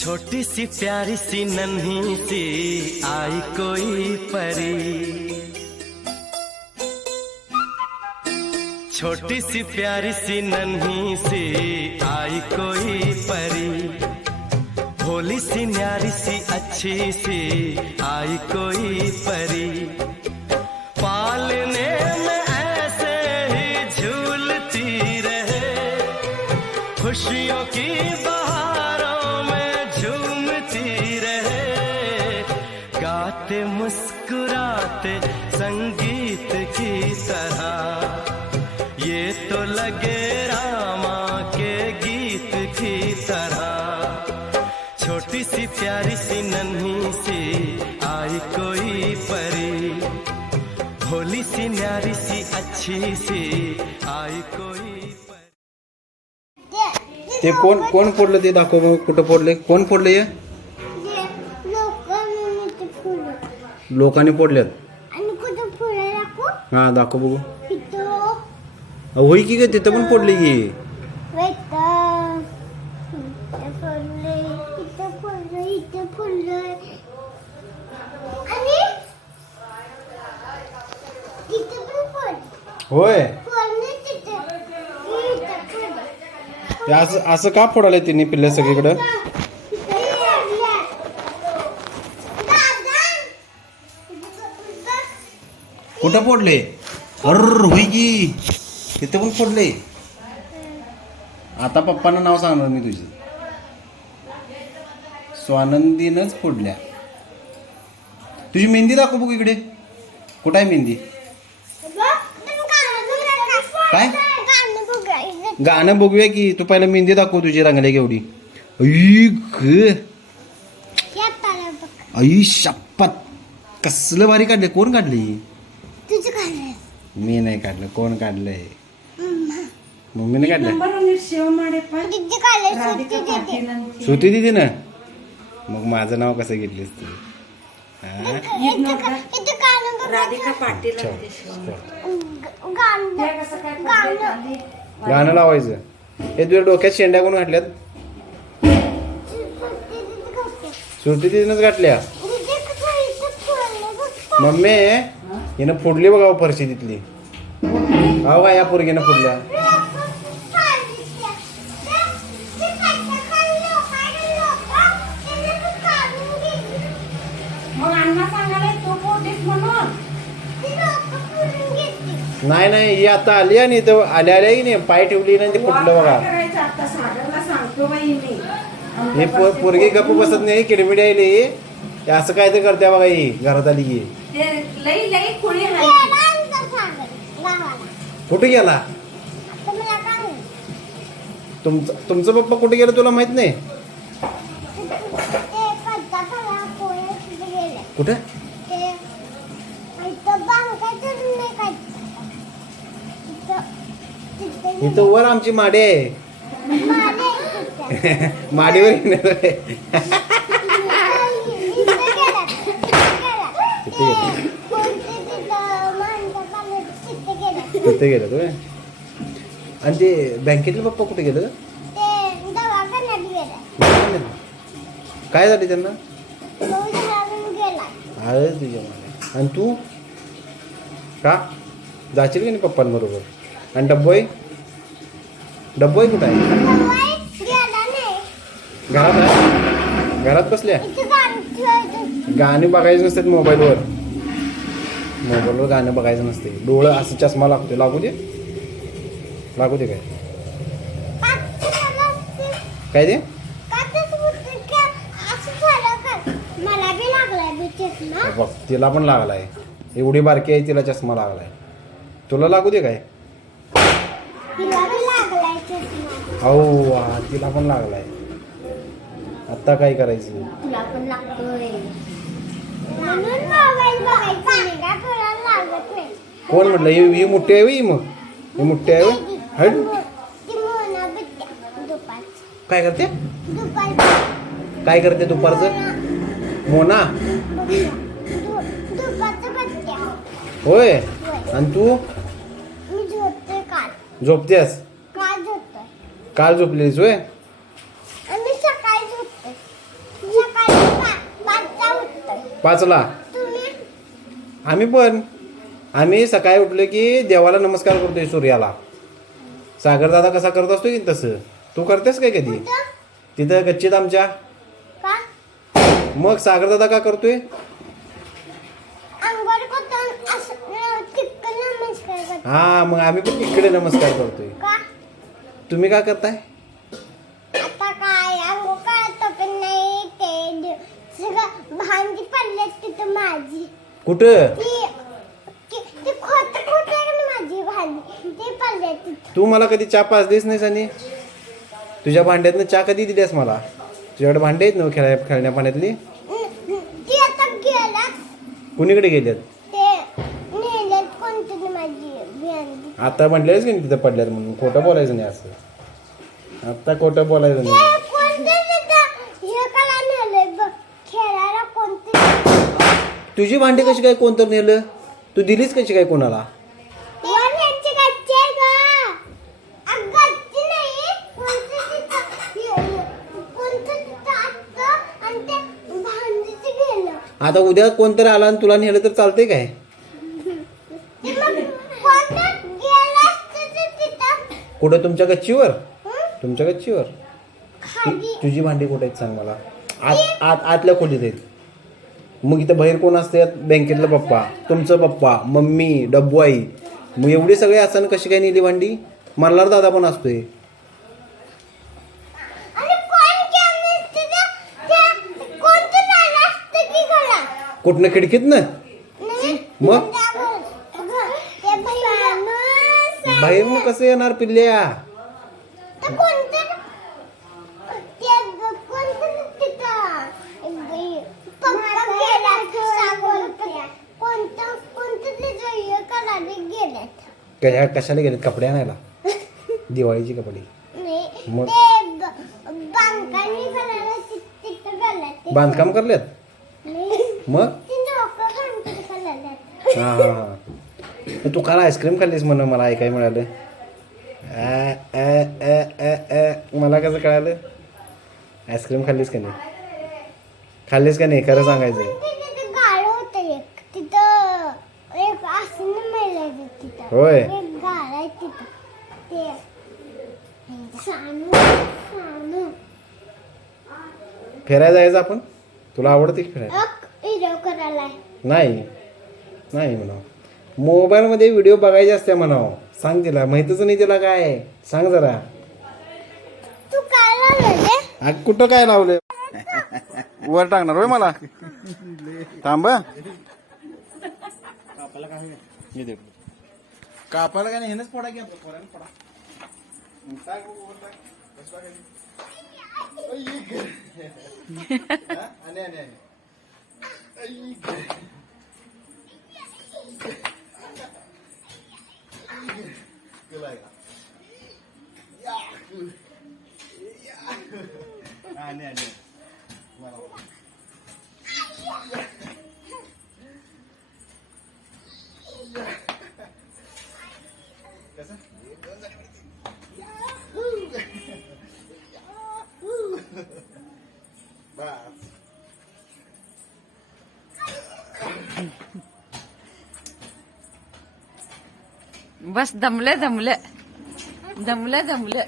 छोटी सी प्यारी सी नन्ही सी आई कोई परी, छोटी सी प्यारी सी नन्ही सी आई कोई परी, भोली सी न्यारी सी अच्छी सी आई कोई परी, पालने में ऐसे ही झूलती रहे, खुशियों की बहारों में झूमती रहे, गाते मुस्कुराते संगीत की तरह, ये तो लगे रामा के गीत की तरह, छोटी सी प्यारी सी नन्ही सी आई कोई परी, भोली सी न्यारी सी अच्छी सी आई कोई परी। ते कोण फोडलं ते दाखव मग, कुठं फोडले, कोण फोडले? लोकांनी फोडल्यात. हा दाखव बघू. होय की ग, तिथं पण फोडले की. होय ते असं का फोडाले तिने पिल्ले सगळीकडं? कुठं फोडले? होय की तिथे पण फोडले. आता पप्पांना नाव सांगणार मी तुझी. स्वानंदीनच फोडल्या. तुझी मेहंदी दाखव बघू इकडे. कुठं आहे मेहंदी? काय गाणं बघूया की. तू पहिला मेहंदी दाखव तुझी रंगले केवढी. आई शपथ, कसलं भारी काढले. कोण काढली? मी नाही काढलं. कोण काढलंय? मम्मीने काढलं. श्रुती दिदी ना. मग माझं नाव कसं घेतलीस तू? राधिका पाटील. गाणं लावायचं. हे तुझ्या डोक्यात शेंड्या कोण घातल्यात? श्रुती दिदीनच घातल्या. मम्मी हिनं फोडली बघा फरशी तिथली. हो का, या पोरगीनं फोडल्या. नाही ही आता आली आणि इथं आल्या की नाही पाय ठेवली नाही ते फुटलं बघा. हे पोरगी गप्प बसत नाही. किडमिडी आली असं काय ते करते बघा. ही घरात आली की कुठे गेला? तुमचं पप्पा कुठे गेलं तुला माहित नाही? कुठे? इथं वर आमची माडी आहे. माडीवर तिथे गेलं तुम्ही. आणि ते बँकेतले पप्पा कुठे गेलं? काय झाले त्यांना? अरे तुझ्या मागे. आणि तू का जाशील की नाही पप्पांबरोबर? आणि डब्बोई कुठं आहे? घरात आहे. घरात बसल्या. गाणी बघायचं नसतात मोबाईलवर गाणं बघायचं नसते. डोळं असं चष्मा लागतो. लागू दे काय काय ते? बघ तिला पण लागलाय. एवढी बारकी आहे तिला चष्मा लागलाय. तुला लागू दे काय? हो तिला पण लागलाय. आता काय करायचं? कोण म्हटलं? ही मोठी आहे. मग ही मोठी आहे. हट. काय करते? काय करते दुपारचं? मोना होय. आणि तू झोपतेस? काल झोपलेलीस होय? आम्ही सकाळी झोपतो. 5ला. तुम्ही आम्ही सकाळी उठलो की देवाला नमस्कार करतोय सूर्याला. सागर दादा कसा करत असतो की तसं तू करतेस काय कधी कुठं? तिथं गच्चीत आमच्या. का मग सागर दादा का करतोय? अंघोळ करतो असं तिकडं नमस्कार करतो. हा मग आम्ही पण इकडे नमस्कार करतोय. का तुम्ही काय करताय? आता काय अंघोळ करतो पण नाही ते सगळं भांडी पडल्यात तिथं माझी. कुठं? ती खोट खोट माझी भांडी ती पडल्यात तिथं. तू मला कधी चहा पाजलीस नाहीस आणि तुझ्या भांड्यातनं चहा कधी दिलीस मला? तुझ्याकडे भांडे आहेत ना खेळण्या पाण्यातली? ती आता गेला कुणीकडे गेल्यात? ते नेल्यात कोणतरी माझी भांडी. आता म्हटलेस की नाही तिथं पडल्यात म्हणून खोटं बोलायचं नाही असं. आता खोटं बोलायचं नाही. ते कोणतरी तिथं हे कला नेलंय बघ खेळायला कोणतरी. तुझी भांडी कशी काय कोणतं नेलं? तू दिलीस कशी काय कोणाला? वर ह्यांची गच्ची आहे गं. गच्ची नाही कोणतरी तिथं असतं आणि ते भांडीचं गेलं. आता उद्या कोणतरी आला आणि तुला नेलं तर चालतंय काय? ते मग कोणतं गेलं असतं ते तिथं. कुठं तुमच्या गच्चीवर? हं? तुमच्या गच्चीवर? खाली तुझी भांडी कुठे आहेत सांग मला. आतल्या खोलीत आहेत. मग इथं बाहेर कोण असते? बँकेतला पप्पा, तुमचं पप्पा, मम्मी, डब्बूआई. मग एवढी सगळे असताना कशी काय नेली भांडी? मल्हार दादा पण असतोय. आणि कोण गेलं असतं ते कोणतं झालं असतं की घरा. कुठनं खिडकीतनं? नाही मग? ते भैयानं बाहेरनं कसं येणार पिल्ल्या? तर कोणतं ते कोणतं तिथं पप्पा गेला सागोल कोणतं कोणतं तिथं हे करायला गेल्यात. कशाला गेलेत? कपडे आणायला? दिवाळीचे कपडे. नाही मग? ते बांधकामी करायला तिथं गेल्यात ते. बांधकाम करल्यात? नाही मग ते लोकं बांधकाम करायल्यात. हा हा हा. तू काल आईस्क्रीम खाल्लीस म्हणून मला ऐकायला मिळालं. मला कसं कळालं? आईस्क्रीम खाल्लीस का नाही? खाल्लीस का नाही खरं सांगायचं? तिथं गाळं होतं एक तिथं एक असं मिळालं तिथं. होय. एक गाळं आहे तिथं ते सानू फिरायला जायचं आपण? तुला आवडते की फिरायला? व्हिडिओ करायला नाही म्हणा. मोबाईलमध्ये व्हिडिओ बघायचे असते म्हणावं. सांग तिला. माहितच नाही तिला काय. सांग जरा. तू काय लावलं कुठं काय लावले? वर टाकणार होय मला? थांब. कापायला काय नाही. हेनच पडा घ्या. बस दमलं दमलं दमलं दमलं